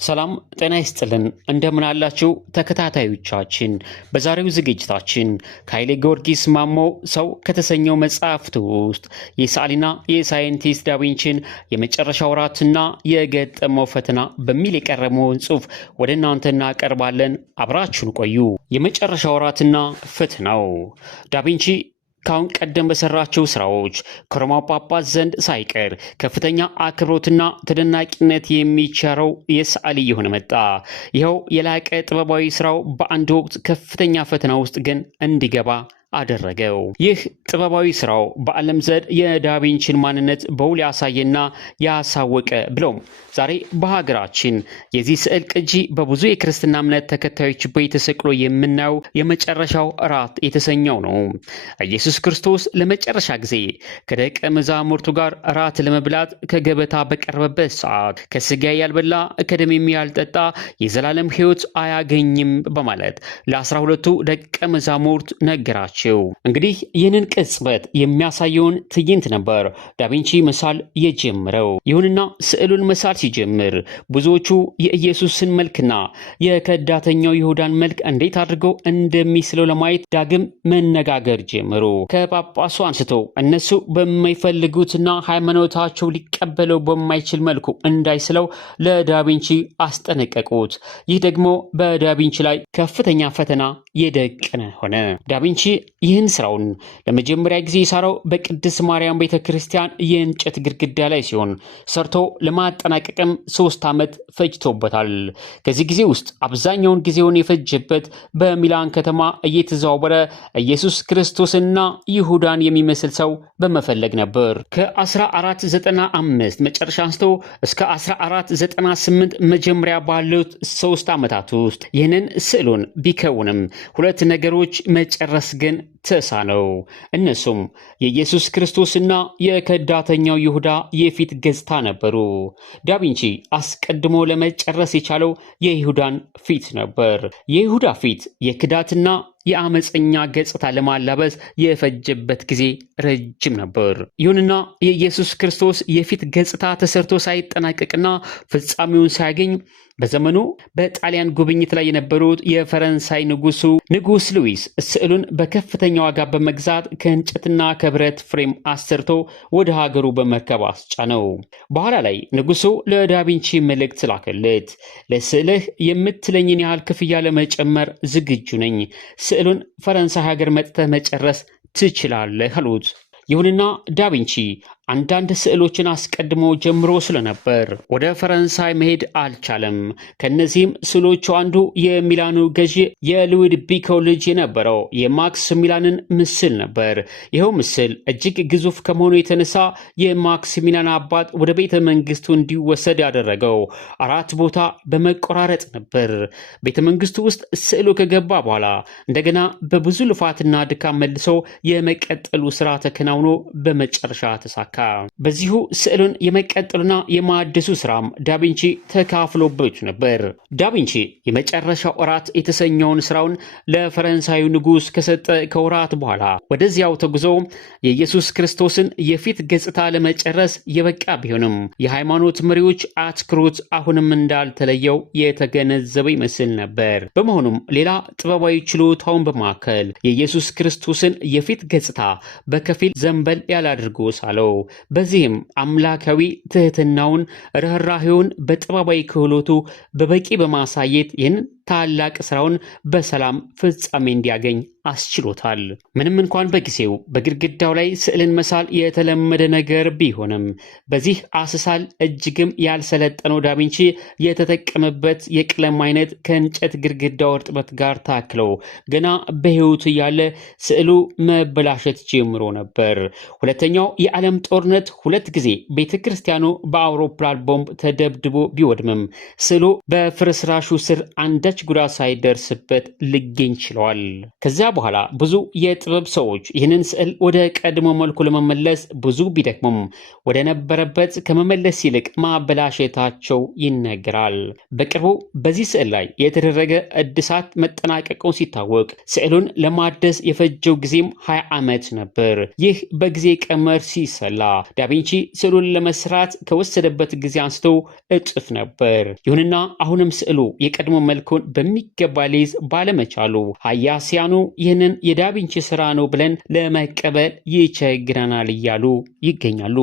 ሰላም ጤና ይስጥልን እንደምን አላችሁ ተከታታዮቻችን። በዛሬው ዝግጅታችን ከኃይሌ ጊዮርጊስ ማሞ ሰው ከተሰኘው መጽሐፍት ውስጥ የሰዓሊና የሳይንቲስት ዳቪንቺን የመጨረሻ ወራትና የገጠመው ፈተና በሚል የቀረበውን ጽሑፍ ወደ እናንተ እናቀርባለን። አብራችሁን ቆዩ። የመጨረሻ ወራትና ፈተናው ዳቪንቺ ካሁን ቀደም በሰራቸው ስራዎች ከሮማው ጳጳስ ዘንድ ሳይቀር ከፍተኛ አክብሮትና ተደናቂነት የሚቸረው የሰዓሊ የሆነ መጣ። ይኸው የላቀ ጥበባዊ ስራው በአንድ ወቅት ከፍተኛ ፈተና ውስጥ ግን እንዲገባ አደረገው። ይህ ጥበባዊ ስራው በዓለም ዘንድ የዳቪንቺን ማንነት በውል ያሳየና ያሳወቀ ብሎም ዛሬ በሀገራችን የዚህ ስዕል ቅጂ በብዙ የክርስትና እምነት ተከታዮች ቤት ተሰቅሎ የምናየው የመጨረሻው እራት የተሰኘው ነው። ኢየሱስ ክርስቶስ ለመጨረሻ ጊዜ ከደቀ መዛሙርቱ ጋር እራት ለመብላት ከገበታ በቀረበበት ሰዓት ከስጋ ያልበላ ከደሜም ያልጠጣ የዘላለም ሕይወት አያገኝም በማለት ለ12ቱ ደቀ መዛሙርት ነገራቸው። እንግዲህ ይህንን ቅጽበት የሚያሳየውን ትዕይንት ነበር ዳቪንቺ መሳል የጀመረው። ይሁንና ስዕሉን መሳል ሲጀምር ብዙዎቹ የኢየሱስን መልክና የከዳተኛው ይሁዳን መልክ እንዴት አድርገው እንደሚስለው ለማየት ዳግም መነጋገር ጀመሩ። ከጳጳሱ አንስቶ እነሱ በማይፈልጉትና ሃይማኖታቸው ሊቀበለው በማይችል መልኩ እንዳይስለው ለዳቪንቺ አስጠነቀቁት። ይህ ደግሞ በዳቪንቺ ላይ ከፍተኛ ፈተና የደቀነ ሆነ። ዳቪንቺ ይህን ስራውን ለመጀመሪያ ጊዜ የሰራው በቅድስት ማርያም ቤተክርስቲያን የእንጨት ግድግዳ ላይ ሲሆን ሰርቶ ለማጠናቀቅም 3 ዓመት ፈጅቶበታል። ከዚህ ጊዜ ውስጥ አብዛኛውን ጊዜውን የፈጀበት በሚላን ከተማ እየተዘዋወረ ኢየሱስ ክርስቶስና ይሁዳን የሚመስል ሰው በመፈለግ ነበር። ከ1495 መጨረሻ አንስቶ እስከ 1498 መጀመሪያ ባሉት 3 ዓመታት ውስጥ ይህንን ስዕሉን ቢከውንም ሁለት ነገሮች መጨረስ ግን ተሳነው። እነሱም የኢየሱስ ክርስቶስና የከዳተኛው ይሁዳ የፊት ገጽታ ነበሩ። ዳቪንቺ አስቀድሞ ለመጨረስ የቻለው የይሁዳን ፊት ነበር። የይሁዳ ፊት የክዳትና የአመፀኛ ገጽታ ለማላበስ የፈጀበት ጊዜ ረጅም ነበር። ይሁንና የኢየሱስ ክርስቶስ የፊት ገጽታ ተሰርቶ ሳይጠናቀቅና ፍጻሜውን ሳያገኝ በዘመኑ በጣሊያን ጉብኝት ላይ የነበሩት የፈረንሳይ ንጉስ ሉዊስ ስዕሉን በከፍተኛ ዋጋ በመግዛት ከእንጨትና ከብረት ፍሬም አሰርቶ ወደ ሀገሩ በመርከብ አስጫነው። በኋላ ላይ ንጉሱ ለዳቪንቺ መልእክት ላከለት። ለስዕልህ የምትለኝን ያህል ክፍያ ለመጨመር ዝግጁ ነኝ። ስዕሉን ፈረንሳይ ሀገር መጥተህ መጨረስ ትችላለህ አሉት። ይሁንና ዳቪንቺ አንዳንድ ስዕሎችን አስቀድሞ ጀምሮ ስለነበር ወደ ፈረንሳይ መሄድ አልቻለም። ከነዚህም ስዕሎቹ አንዱ የሚላኑ ገዢ የሉዊድቪኮ ልጅ የነበረው የማክስ ሚላንን ምስል ነበር። ይኸው ምስል እጅግ ግዙፍ ከመሆኑ የተነሳ የማክስ ሚላን አባት ወደ ቤተ መንግስቱ እንዲወሰድ ያደረገው 4 ቦታ በመቆራረጥ ነበር። ቤተ መንግስቱ ውስጥ ስዕሉ ከገባ በኋላ እንደገና በብዙ ልፋትና ድካም መልሶ የመቀጠሉ ስራ ተከናውኖ በመጨረሻ ተሳካ። በዚሁ ስዕሉን የመቀጠሉና የማደሱ ስራም ዳቪንቺ ተካፍሎበት ነበር። ዳቪንቺ የመጨረሻው እራት የተሰኘውን ስራውን ለፈረንሳዩ ንጉስ ከሰጠ ከወራት በኋላ ወደዚያው ተጉዞ የኢየሱስ ክርስቶስን የፊት ገጽታ ለመጨረስ የበቃ ቢሆንም የሃይማኖት መሪዎች አትኩሮት አሁንም እንዳልተለየው የተገነዘበ ይመስል ነበር። በመሆኑም ሌላ ጥበባዊ ችሎታውን በማከል የኢየሱስ ክርስቶስን የፊት ገጽታ በከፊል ዘንበል ያላድርጎ ሳለው። በዚህም አምላካዊ ትህትናውን፣ ርኅራኄውን በጥበባዊ ክህሎቱ በበቂ በማሳየት ይህን ታላቅ ስራውን በሰላም ፍጻሜ እንዲያገኝ አስችሎታል። ምንም እንኳን በጊዜው በግድግዳው ላይ ስዕልን መሳል የተለመደ ነገር ቢሆንም በዚህ አስሳል እጅግም ያልሰለጠነው ዳቪንቺ የተጠቀመበት የቀለም አይነት ከእንጨት ግድግዳው እርጥበት ጋር ታክለው ገና በሕይወቱ እያለ ስዕሉ መበላሸት ጀምሮ ነበር። ሁለተኛው የዓለም ጦርነት 2 ጊዜ ቤተ ክርስቲያኑ በአውሮፕላን ቦምብ ተደብድቦ ቢወድምም ስዕሉ በፍርስራሹ ስር አንዳች ጉዳት ሳይደርስበት ሊገኝ ችሏል። ከዚያ በኋላ ብዙ የጥበብ ሰዎች ይህንን ስዕል ወደ ቀድሞ መልኩ ለመመለስ ብዙ ቢደክሙም ወደ ነበረበት ከመመለስ ይልቅ ማበላሸታቸው ይነገራል። በቅርቡ በዚህ ስዕል ላይ የተደረገ እድሳት መጠናቀቁን ሲታወቅ ስዕሉን ለማደስ የፈጀው ጊዜም 20 ዓመት ነበር። ይህ በጊዜ ቀመር ሲሰላ ዳቪንቺ ስዕሉን ለመስራት ከወሰደበት ጊዜ አንስቶ እጥፍ ነበር። ይሁንና አሁንም ስዕሉ የቀድሞ መልኩን በሚገባ ሊይዝ ባለመቻሉ ሀያሲያኑ ይህንን የዳቪንቺ ስራ ነው ብለን ለመቀበል ይቸግረናል እያሉ ይገኛሉ።